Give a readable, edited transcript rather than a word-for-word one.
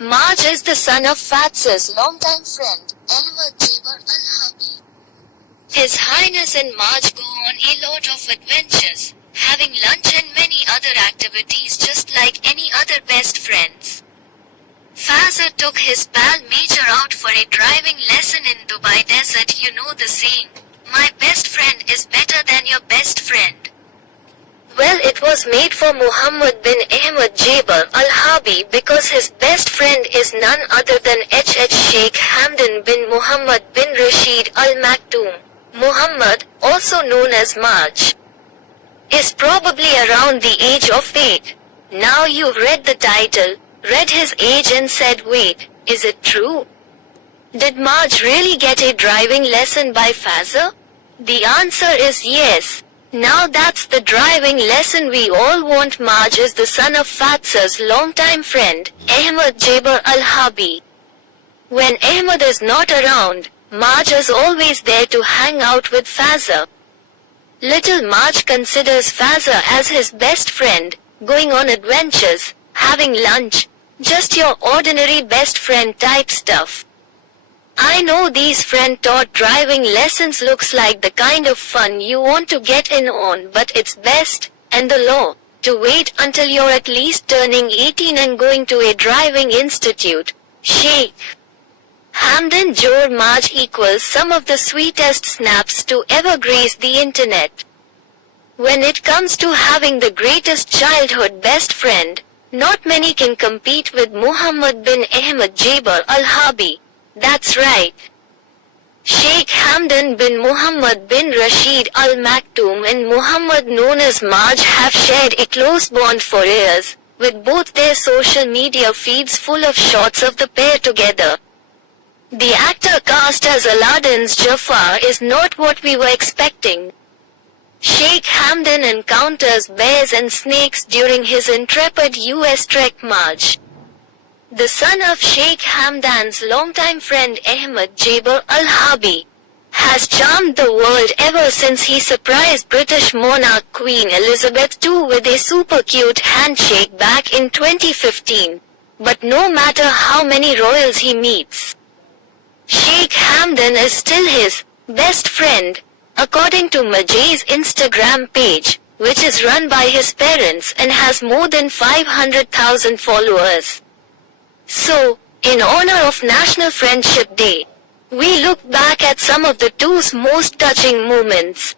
Maj is the son of Fatz's longtime friend, Ahmad Jaber al-Habi. His Highness and Maj go on a lot of adventures, having lunch and many other activities just like any other best friends. Fazza took his pal Major out for a driving lesson in Dubai desert. You know the saying, my best friend is better than your best friend. Well, it was made for Muhammad bin Ahmad Jaber al-Habi because his best friend is none other than Sheikh Hamdan bin Muhammad bin Rashid Al Maktoum. Muhammad, also known as Maj, is probably around the age of 8. Now you've read the title, read his age and said, wait, is it true? Did Maj really get a driving lesson by Fazza? The answer is yes. Now that's the driving lesson we all want. Maj is the son of Fazza's longtime friend, Ahmad Jaber al-Habi. When Ahmad is not around, Maj is always there to hang out with Fazza. Little Maj considers Fazza as his best friend, going on adventures, having lunch, just your ordinary best friend type stuff. I know these friend-taught driving lessons looks like the kind of fun you want to get in on, but it's best, and the law, to wait until you're at least turning 18 and going to a driving institute. Sheikh. Hamdan Jor Maj equals some of the sweetest snaps to ever grace the internet. When it comes to having the greatest childhood best friend, not many can compete with Muhammad bin Ahmad Jaber al-Habi. That's right. Sheikh Hamdan bin Muhammad bin Rashid Al Maktoum and Muhammad, known as Maj, have shared a close bond for years, with both their social media feeds full of shots of the pair together. The actor cast as Aladdin's Jafar is not what we were expecting. Sheikh Hamdan encounters bears and snakes during his intrepid US trek. Maj, the son of Sheikh Hamdan's longtime friend Ahmad Jaber al-Habi, has charmed the world ever since he surprised British monarch Queen Elizabeth II with a super cute handshake back in 2015. But no matter how many royals he meets, Sheikh Hamdan is still his best friend, according to Maj's Instagram page, which is run by his parents and has more than 500,000 followers. So, in honor of National Friendship Day, we look back at some of the two's most touching moments.